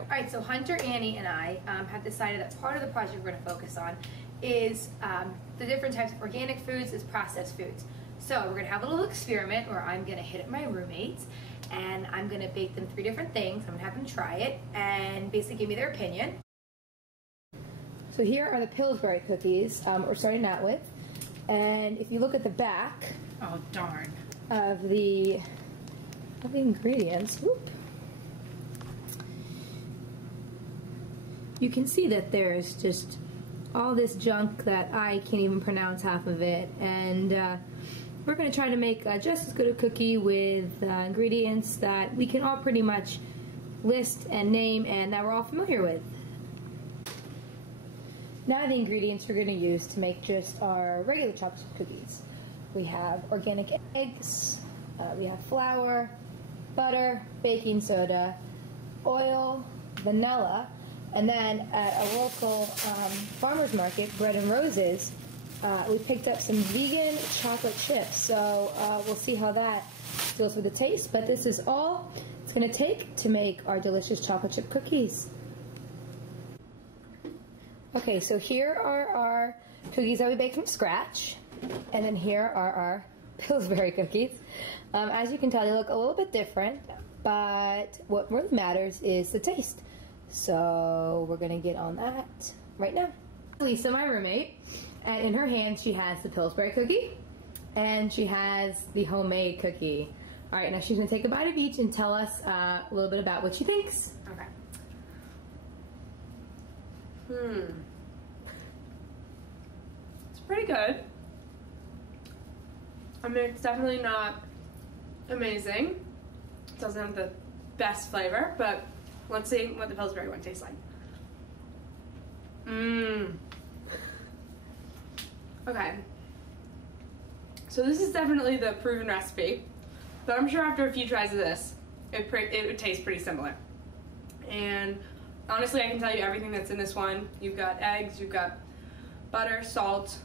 Alright, so Hunter, Annie, and I have decided that part of the project we're going to focus on is the different types of organic foods as processed foods. So we're going to have a little experiment where I'm going to hit up my roommates and I'm going to bake them 3 different things. I'm going to have them try it and basically give me their opinion. So here are the Pillsbury cookies we're starting out with. And if you look at the back of the ingredients, whoop, you can see that there's just all this junk that I can't even pronounce half of it, and we're going to try to make just as good a cookie with ingredients that we can all pretty much list and name and that we're all familiar with. Now the ingredients we're going to use to make just our regular chocolate chip cookies. We have organic eggs, we have flour, butter, baking soda, oil, vanilla, and then at a local farmer's market, Bread and Roses, we picked up some vegan chocolate chips. So we'll see how that deals with the taste. But this is all it's going to take to make our delicious chocolate chip cookies. Okay, so here are our cookies that we baked from scratch. And then here are our Pillsbury cookies. As you can tell, they look a little bit different. But what really matters is the taste. So we're gonna get on that right now. Lisa, my roommate, and in her hand she has the Pillsbury cookie and she has the homemade cookie. All right, now she's gonna take a bite of each and tell us a little bit about what she thinks. Okay. It's pretty good. I mean, it's definitely not amazing. It doesn't have the best flavor, but let's see what the Pillsbury one tastes like. Okay. So this is definitely the proven recipe, but I'm sure after a few tries of this, it would taste pretty similar. And honestly, I can tell you everything that's in this one. You've got eggs, you've got butter, salt,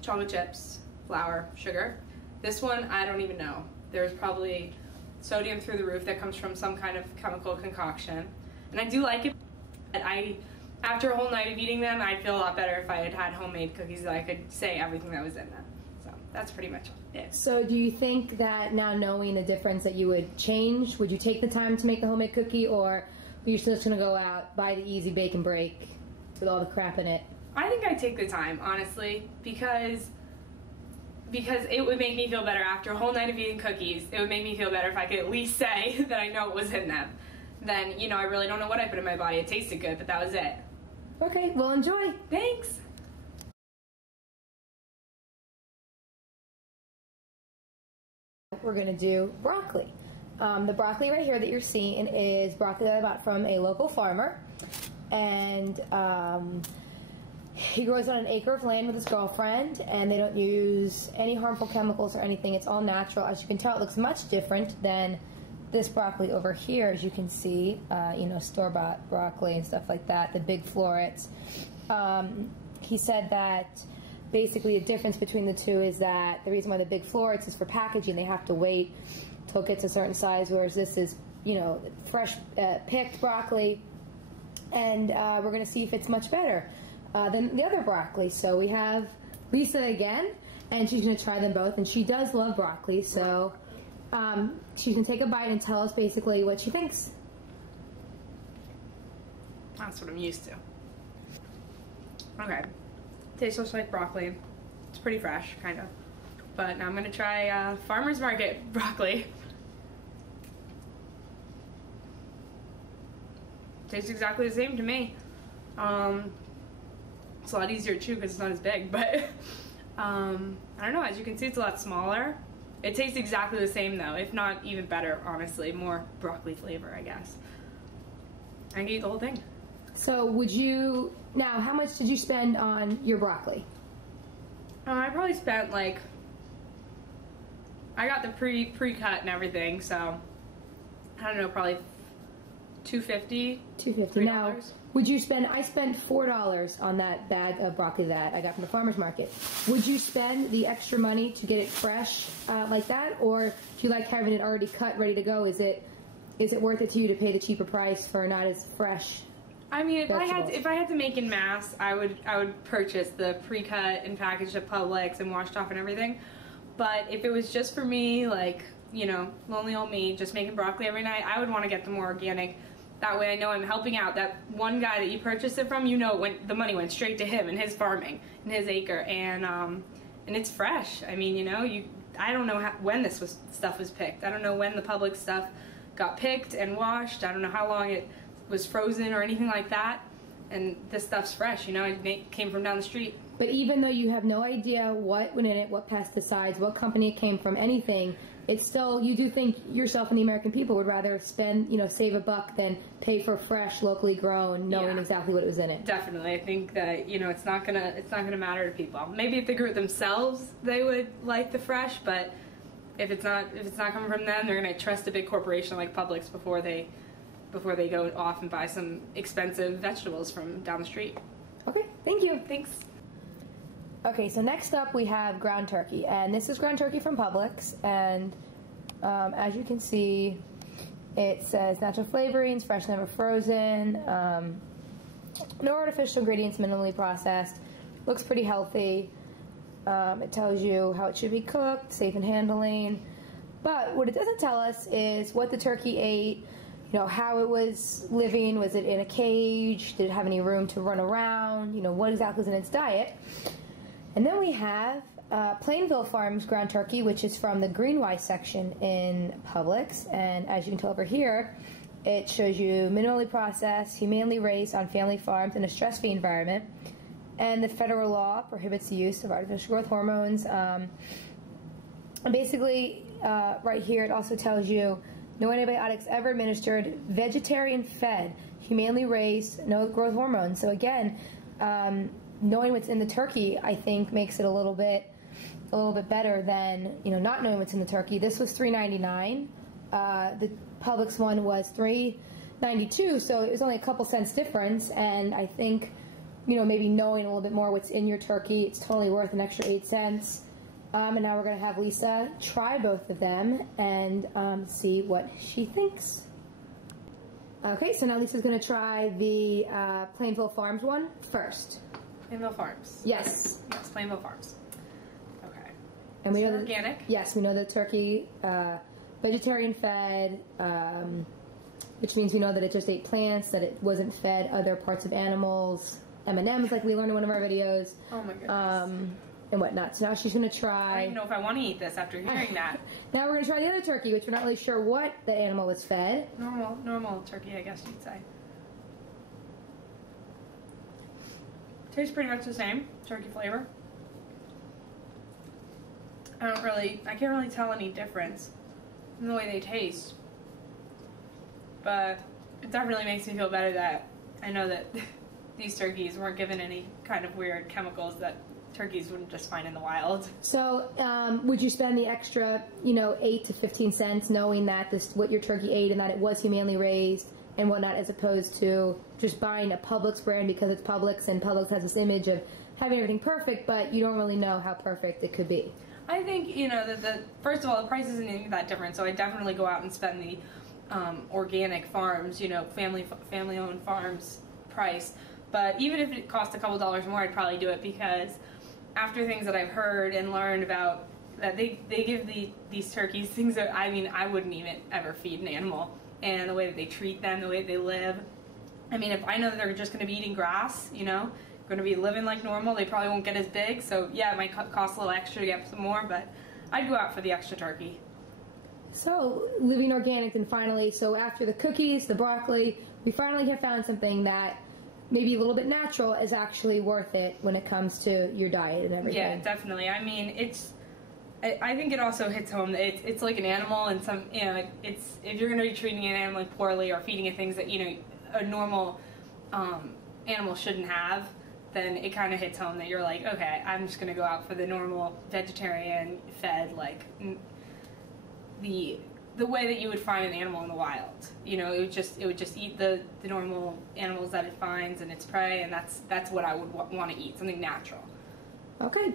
chocolate chips, flour, sugar. This one, I don't even know. There's probably sodium through the roof that comes from some kind of chemical concoction. And I do like it. After a whole night of eating them, I'd feel a lot better if I had had homemade cookies that I could say everything that was in them. So that's pretty much it. So do you think that now knowing the difference that you would change? Would you take the time to make the homemade cookie, or are you just going to go out, buy the easy bake and break with all the crap in it? I think I'd take the time, honestly, because it would make me feel better after a whole night of eating cookies. It would make me feel better if I could at least say that I know what was in them. Then, you know, I really don't know what I put in my body. It tasted good, but that was it. Okay, well, enjoy. Thanks. We're going to do broccoli. The broccoli right here that you're seeing is broccoli that I bought from a local farmer. And he grows on an acre of land with his girlfriend, and they don't use any harmful chemicals or anything. It's all natural. As you can tell, it looks much different than this broccoli over here, as you can see, you know, store-bought broccoli and stuff like that, the big florets. He said that basically the difference between the two is that the reason why the big florets is for packaging. They have to wait till it gets a certain size, whereas this is, you know, fresh picked broccoli, and we're going to see if it's much better than the other broccoli. So we have Lisa again, and she's going to try them both, and she does love broccoli, so she can take a bite and tell us basically what she thinks. That's what I'm used to. Okay. Tastes just like broccoli. It's pretty fresh, kind of. But now I'm going to try farmer's market broccoli. Tastes exactly the same to me. It's a lot easier to chew because it's not as big, but I don't know, as you can see, it's a lot smaller. It tastes exactly the same though, if not even better, honestly. More broccoli flavor, I guess. I can eat the whole thing. So would you, now how much did you spend on your broccoli? I probably spent like, I got the pre-cut and everything, so I don't know, probably $2.50. $2.50. Now, would you spend, I spent $4 on that bag of broccoli that I got from the farmer's market. Would you spend the extra money to get it fresh like that? Or do you like having it already cut, ready to go? Is it is it worth it to you to pay the cheaper price for not as fresh? I mean, vegetables? if I had to make in mass, I would purchase the pre-cut and packaged at Publix and washed off and everything. But if it was just for me, like, you know, lonely old me, just making broccoli every night, I would want to get the more organic. That way I know I'm helping out that one guy that you purchased it from. You know, when the money went straight to him and his farming and his acre, and it's fresh. I mean, you know, I don't know when stuff was picked. I don't know when the Publix stuff got picked and washed. I don't know how long it was frozen or anything like that. And this stuff's fresh, you know, it came from down the street. But even though you have no idea what went in it, what pesticides, what company it came from, anything, it's still, you do think yourself and the American people would rather spend, you know, save a buck than pay for fresh, locally grown, knowing exactly what was in it. Definitely. I think that, you know, it's not gonna matter to people. Maybe if they grew it themselves, they would like the fresh, but if it's not coming from them, they're gonna trust a big corporation like Publix before they go off and buy some expensive vegetables from down the street. Okay, thank you. Thanks. Okay, so next up we have ground turkey, and this is ground turkey from Publix, and as you can see, it says natural flavorings, fresh, never frozen, no artificial ingredients, minimally processed. Looks pretty healthy. It tells you how it should be cooked, safe in handling, but what it doesn't tell us is what the turkey ate, you know, how it was living. Was it in a cage? Did it have any room to run around? You know, what exactly was in its diet? And then we have Plainville Farms ground turkey, which is from the Greenwise section in Publix. And as you can tell over here, it shows you minimally processed, humanely raised on family farms in a stress-free environment. And the federal law prohibits the use of artificial growth hormones. And basically, right here, it also tells you no antibiotics ever administered, vegetarian fed, humanely raised, no growth hormones. So again, knowing what's in the turkey, I think, makes it a little bit better than, you know, not knowing what's in the turkey. This was $3.99. The Publix one was $3.92, so it was only a couple cents difference. And I think, you know, maybe knowing a little bit more what's in your turkey, it's totally worth an extra 8 cents. And now we're going to have Lisa try both of them and see what she thinks. Okay, so now Lisa's going to try the Plainville Farms one first. Plainville Farms. Yes. Yes, Plainville Farms. Okay. And we know organic? Yes, we know the turkey, vegetarian fed, which means we know that it just ate plants, that it wasn't fed other parts of animals, M&Ms like we learned in one of our videos. Oh my goodness. And whatnot. So now she's going to try... I don't even know if I want to eat this after hearing that. Now we're going to try the other turkey, which we're not really sure what the animal was fed. Normal turkey, I guess you'd say. Tastes pretty much the same, turkey flavor. I can't really tell any difference in the way they taste. But it definitely makes me feel better that I know that these turkeys weren't given any kind of weird chemicals that turkeys wouldn't just find in the wild. So, would you spend the extra, you know, 8 to 15 cents knowing that what your turkey ate and that it was humanely raised and whatnot, as opposed to just buying a Publix brand because it's Publix and Publix has this image of having everything perfect, but you don't really know how perfect it could be? I think, you know, first of all, the price isn't even that different, so I definitely go out and spend the organic farms, you know, family-owned farms price. But even if it cost a couple dollars more, I'd probably do it because after things that I've heard and learned about, that they give these turkeys things that, I mean, I wouldn't even ever feed an animal. And the way that they treat them, the way they live. I mean, if I know that they're just going to be eating grass, you know, going to be living like normal, they probably won't get as big. So yeah, it might cost a little extra to get some more, but I'd go out for the extra turkey. So, living organic, and finally, so after the cookies, the broccoli, we finally have found something that maybe a little bit natural is actually worth it when it comes to your diet and everything. Yeah, definitely. I mean, I think it also hits home that it's like an animal, and some, you know, it's, if you're going to be treating an animal poorly or feeding it things that, you know, a normal animal shouldn't have, then it kind of hits home that you're like, okay, I'm just going to go out for the normal vegetarian fed, like the way that you would find an animal in the wild. You know, it would just eat the normal animals that it finds and its prey, and that's what I would want to eat, something natural. Okay.